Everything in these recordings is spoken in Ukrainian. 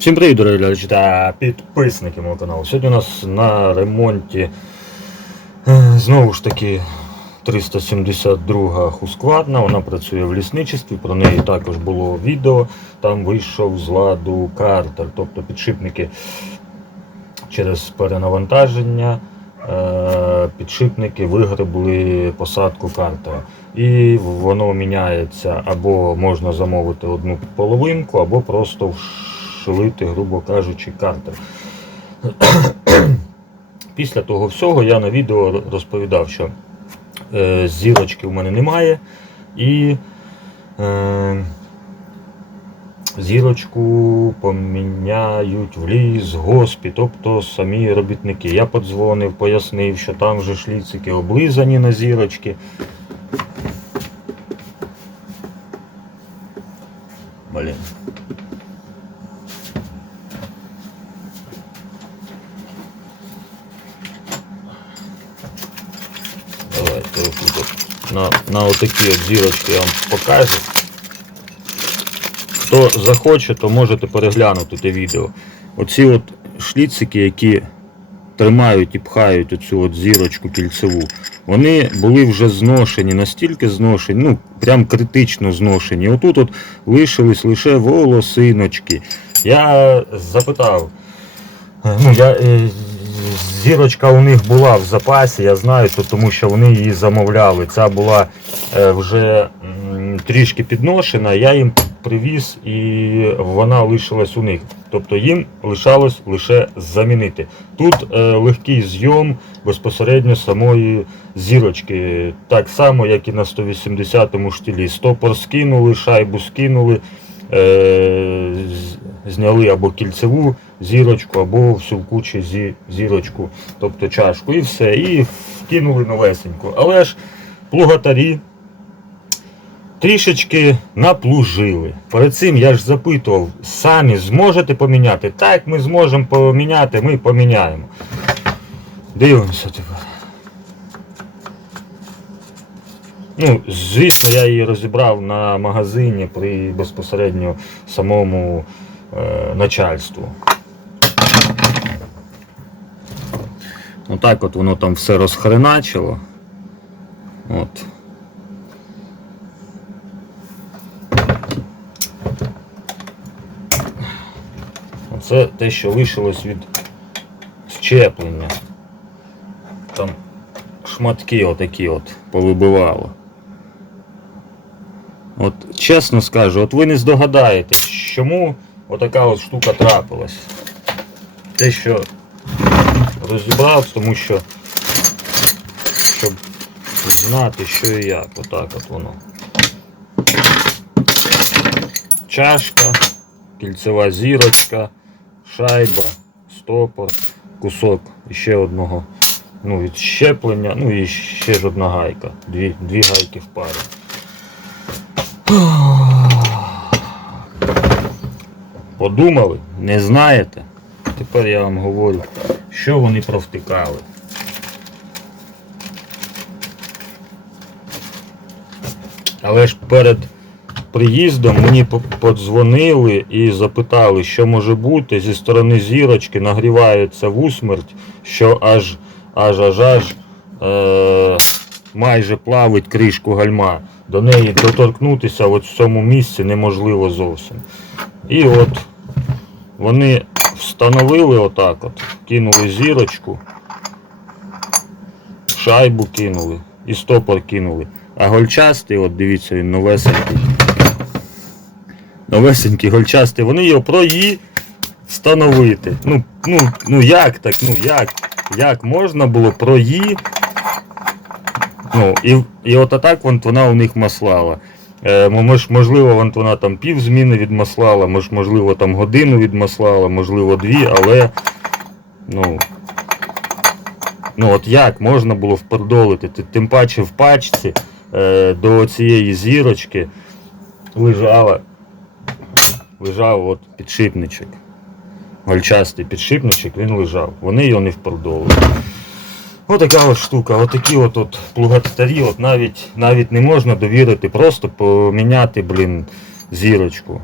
Всім привіт, дорогі глядачі та підписники мого каналу. Сьогодні у нас на ремонті е, знову ж таки 372 Хусквадна. Вона працює в лісничестві, про неї також було відео. Там вийшов з ладу картер, тобто підшипники через перенавантаження. е, Підшипники вигребли посадку картера. І воно міняється або можна замовити одну половинку, або просто вшилити, грубо кажучи, картер. Після того всього я на відео розповідав, що е, зірочки в мене немає. І е, зірочку поміняють в ліс, госпі, тобто самі робітники. Я подзвонив, пояснив, що там вже шліцики облизані на зірочки. Блін. Давайте отут от на, на отакі от зірочки я вам покажу. Хто захоче, то можете переглянути те відео. Оці от шліцики, які тримають і пхають оцю от зірочку кільцеву, вони були вже зношені, настільки зношені, ну прям критично зношені. Отут от лишились лише волосиночки. Я запитав, е, ну я. Е, Зірочка у них була в запасі, я знаю, то тому що вони її замовляли. Ця була е, вже трішки підношена, я їм привіз і вона лишилась у них. Тобто їм лишалось лише замінити. Тут е, легкий зйом безпосередньо самої зірочки. Так само, як і на 180-му штилі. Стопор скинули, шайбу скинули. Зняли або кільцеву зірочку, або всю кучу зі, зірочку, тобто чашку, і все, і вкинули новесеньку. Але ж плугатарі трішечки наплужили. Перед цим я ж запитував, самі зможете поміняти? Так, ми зможемо поміняти, ми поміняємо. Дивимося тепер. Ну, звісно, я її розібрав на магазині при безпосередньо самому начальству. Отак от воно там все розхреначило. От. Оце те, що лишилось від щеплення. Там шматки отакі от повибивало. От чесно скажу, от ви не здогадаєтесь, чому отака от штука трапилась. Те, що розібрав, тому що щоб знати, що і як. Отак от воно. Чашка, кільцева зірочка, шайба, стопор, кусок ще одного ну, від щеплення, ну і ще ж одна гайка. Дві, дві гайки в парі. Подумали, не знаєте? Тепер я вам говорю, що вони провтикали. Але ж перед приїздом мені подзвонили і запитали, що може бути зі сторони зірочки, нагрівається в усмерть, що аж аж аж аж е, майже плавить кришку гальма. До неї доторкнутися от в цьому місці неможливо зовсім. І от вони встановили отак от, кинули зірочку, шайбу кинули і стопор кинули. А гольчастий, от дивіться, він новесенький. Новесенький гольчастий, вони його прої встановити. Ну, ну, ну як так? Ну як? Як можна було прої? Ну, і, і от так вон, вона у них маслала. Е, можливо, вона там пів зміни відмаслала, можливо, там годину відмаслала, можливо, дві, але ну, ну от як можна було впердолити? Тим паче в пачці е, до цієї зірочки лежала, лежав от підшипничок. Гольчастий підшипничок, він лежав. Вони його не впердолили. Отака от штука, отакі от, от плугатарі, от навіть, навіть не можна довірити, просто поміняти, блін, зірочку,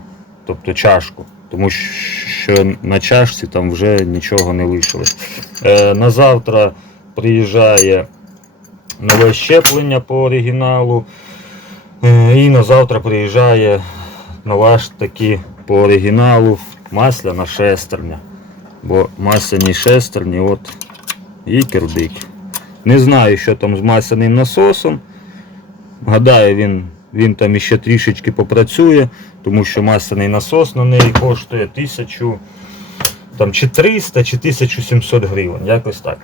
тобто чашку. тому що на чашці там вже нічого не лишилось. Е, на завтра приїжджає нове щеплення по оригіналу. Е, і на завтра приїжджає нова ж таки по оригіналу масляна шестерня. Бо масляні шестерні, от і кирдик. Не знаю, що там з масляним насосом. Гадаю, він, він там іще трішечки попрацює, тому що масляний насос на неї коштує 1000 там, чи 300 чи 1700 гривень, якось так.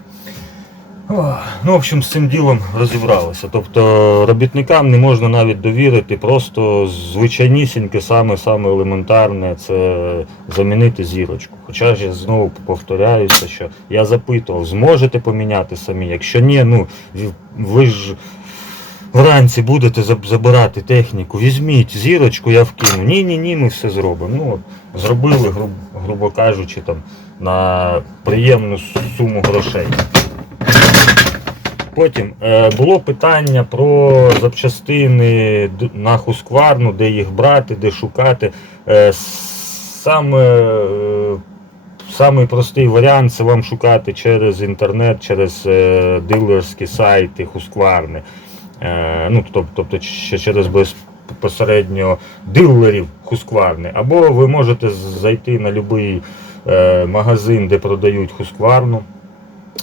Ну, в общем, з цим ділом розібралися. Тобто робітникам не можна навіть довірити, просто звичайнісіньке, саме саме елементарне це замінити зірочку. Хоча ж я знову повторяюся, що я запитував, зможете поміняти самі. Якщо ні, ну ви- ж вранці будете забирати техніку, візьміть зірочку, я вкину. Ні, ні, ми все зробимо. Ну, от, зробили, гру- грубо кажучи, там на приємну суму грошей. Потім е, було питання про запчастини на Хускварну, де їх брати, де шукати. Е, саме, е, самий простий варіант це вам шукати через інтернет, через дилерські сайти Хускварни. Ну, тобто, через безпосередньо дилерів Хускварни. Або ви можете зайти на будь-який магазин, де продають Хускварну.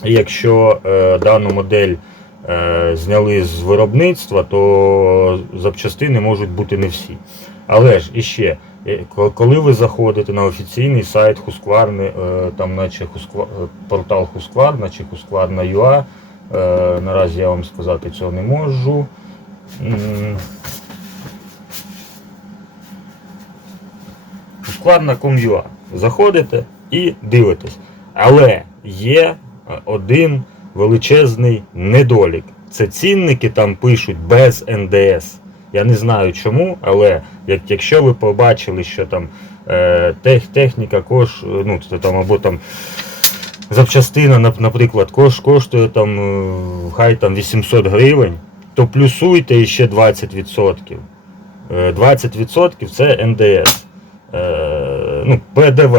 Якщо е, дану модель е, зняли з виробництва, то запчастини можуть бути не всі. Але ж іще, е, коли ви заходите на офіційний сайт Husqvarna, е, там наче Husqva- е, портал Husqvarna чи Husqvarna.ua, е, наразі я вам сказати цього не можу. Husqvarna.com.ua. Заходите і дивитесь. Але є один величезний недолік. Це цінники там пишуть без НДС. Я не знаю чому, але як, якщо ви побачили, що там е, тех, техніка кош, ну, це там, або там запчастина, наприклад, кош, коштує там, е, хай там 800 гривень, то плюсуйте ще 20%. Е, 20% це ндс. Е, ну, ПДВ.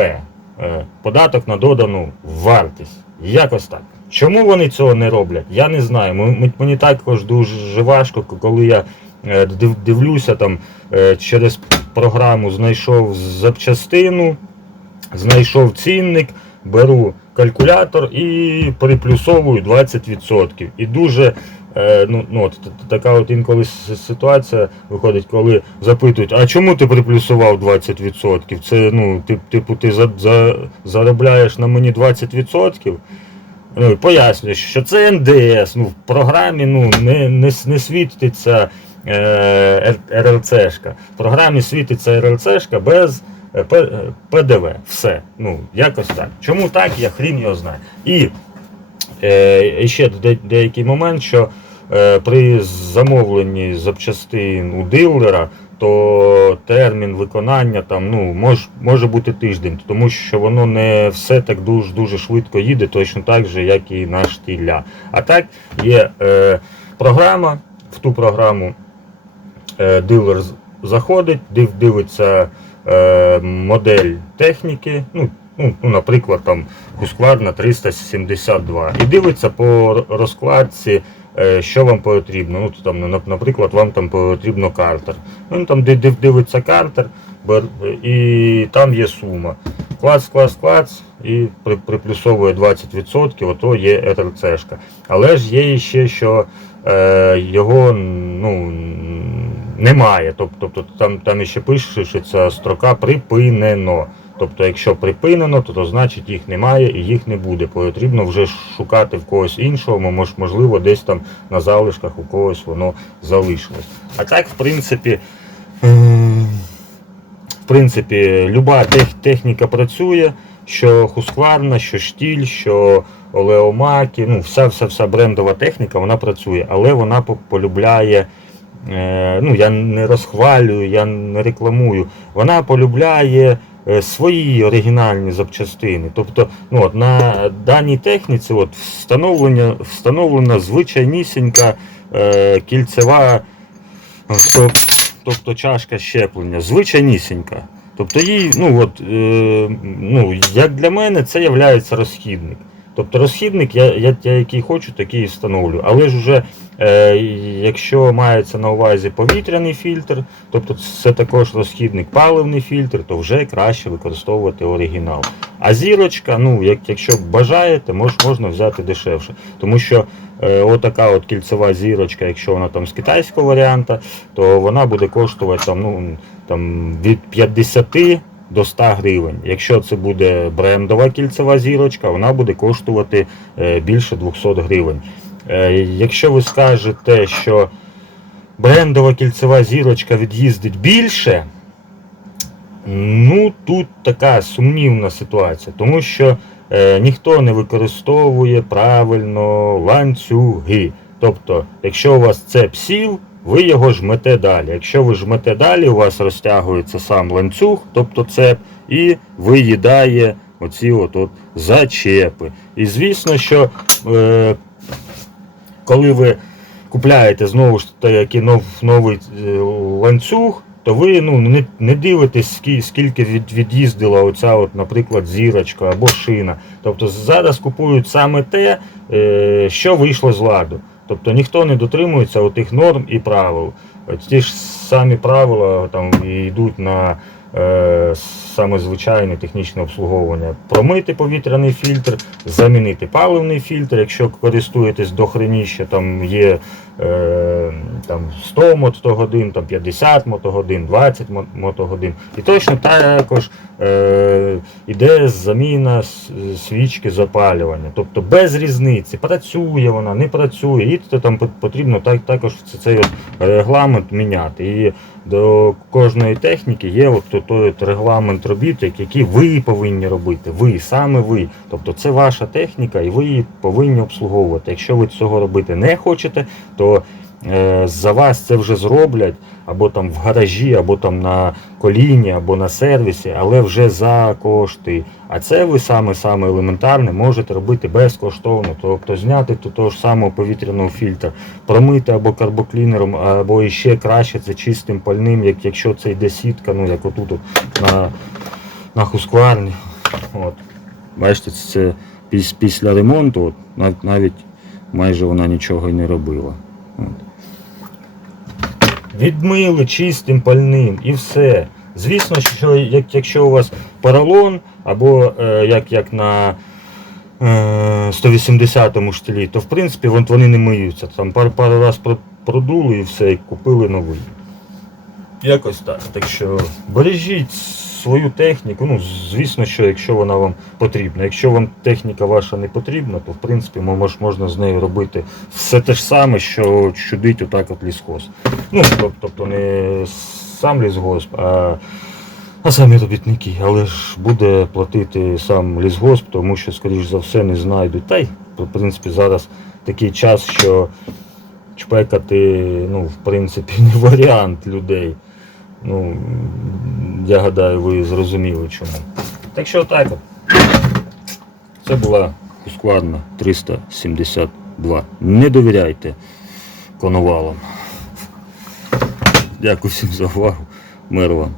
Е, податок на додану вартість. Якось так. Чому вони цього не роблять? Я не знаю. Мені також дуже важко, коли я е, дивлюся там е, через програму, знайшов запчастину, знайшов цінник, беру калькулятор і приплюсовую 20%. І дуже е, ну, ну, от, така от інколи ситуація виходить, коли запитують, а чому ти приплюсував 20%? Це ну, ти, типу, ти за, за, заробляєш на мені 20%. Ну, пояснюю, що це НДС, ну, в програмі ну, не, не, не світиться е, РЛЦшка. В програмі світиться РЛЦшка без ПДВ. Все. Ну, якось так. Чому так, я хрін його знаю. І е, ще де- деякий момент, що е, при замовленні запчастин у дилера, то термін виконання там ну мож, може бути тиждень, тому що воно не все так дуже дуже швидко їде, точно так же, як і наш тіля. А так є е, програма, в ту програму е, дилер заходить, див, дивиться е, модель техніки. Ну, ну, ну, наприклад, там Husqvarna 372. І дивиться по розкладці, е, що вам потрібно. Ну, там, наприклад, вам там потрібно картер. Він там див- див- дивиться картер, і там є сума. Клац, і приплюсовує 20%, ото є РЦшка. Але ж є ще, що е, його ну, немає. Тобто, там, там ще пише, що ця строка припинено. Тобто, якщо припинено, то, то значить їх немає і їх не буде. Потрібно вже шукати в когось іншого, мож- можливо, десь там на залишках у когось воно залишилось. А так, в принципі, в принципі, люба тех- техніка працює, що Husqvarna, що штіль, що Олеомакі, ну, вся, вся, вся брендова техніка, вона працює, але вона по- полюбляє. Е, Ну, я не розхвалюю, я не рекламую. Вона полюбляє е, свої оригінальні запчастини. Тобто, ну, от, на даній техніці от, встановлення, встановлена звичайнісінька е, кільцева, е, тоб- тобто чашка щеплення, звичайнісінька. Тобто їй, ну от, е, ну, як для мене, це є розхідник. Тобто розхідник, я, я, я який хочу, такий і встановлю. Але ж вже, е, якщо мається на увазі повітряний фільтр, тобто це також розхідник паливний фільтр, то вже краще використовувати оригінал. А зірочка, ну, як, якщо бажаєте, мож, можна взяти дешевше. Тому що е, отака от кільцева зірочка, якщо вона там з китайського варіанта, то вона буде коштувати там, ну, там, від 50 до 100 гривень. Якщо це буде брендова кільцева зірочка, вона буде коштувати е, більше 200 гривень. Е, Якщо ви скажете, що брендова кільцева зірочка від'їздить більше, ну тут така сумнівна ситуація, тому що е, ніхто не використовує правильно ланцюги. Тобто, якщо у вас цеп сів, ви його жмете далі. Якщо ви жмете далі, у вас розтягується сам ланцюг, тобто цеп, і виїдає оці от, зачепи. І звісно, що е, коли ви купляєте знову ж таки нов, новий е, ланцюг, то ви ну, не, не дивитесь, скільки від, від'їздила оця, от, наприклад, зірочка або шина. Тобто зараз купують саме те, е, що вийшло з ладу. Тобто ніхто не дотримується тих норм і правил. Ті ж самі правила там йдуть на е, саме звичайне технічне обслуговування. Промити повітряний фільтр, замінити паливний фільтр, якщо користуєтесь до хреніща, там є е, там 100 мотогодин, там 50 мотогодин, 20 мотогодин. І точно також е, іде заміна свічки запалювання. Тобто без різниці, працює вона, не працює, і там потрібно так, також цей регламент міняти. І до кожної техніки є от той, той регламент робіт, які ви повинні робити. Ви, саме ви. Тобто це ваша техніка, і ви її повинні обслуговувати. Якщо ви цього робити не хочете, то за вас це вже зроблять або там в гаражі, або там на коліні, або на сервісі, але вже за кошти. А це ви саме саме елементарне можете робити безкоштовно. Тобто зняти ту- того ж самого повітряного фільтра, промити або карбоклінером, або іще краще це чистим пальним, як якщо це йде сітка, ну як отут от на, на хускварні. От. Бачите, це піс- після ремонту от, навіть майже вона нічого й не робила. От. Відмили чистим пальним і все. Звісно, що як, якщо у вас поролон, або е, як, як на е, 180-му штилі, то в принципі вони не миються. Там пару, пару раз продули і все, і купили новий. Якось так. Так що бережіть свою техніку. Ну, звісно, що якщо вона вам потрібна. Якщо вам техніка ваша не потрібна, то в принципі можна з нею робити все те ж саме, що чудить отак от лісхоз. Ну, тобто не сам лісгосп, а, а самі робітники. Але ж буде платити сам лісгосп, тому що, скоріш за все, не знайдуть. Та й, в принципі, зараз такий час, що чпекати, ну, в принципі, не варіант людей. Ну, я гадаю, ви зрозуміли чому. Так що так. Це була ускладна 372. Не довіряйте коновалам. Дякую всім за увагу. Мир вам.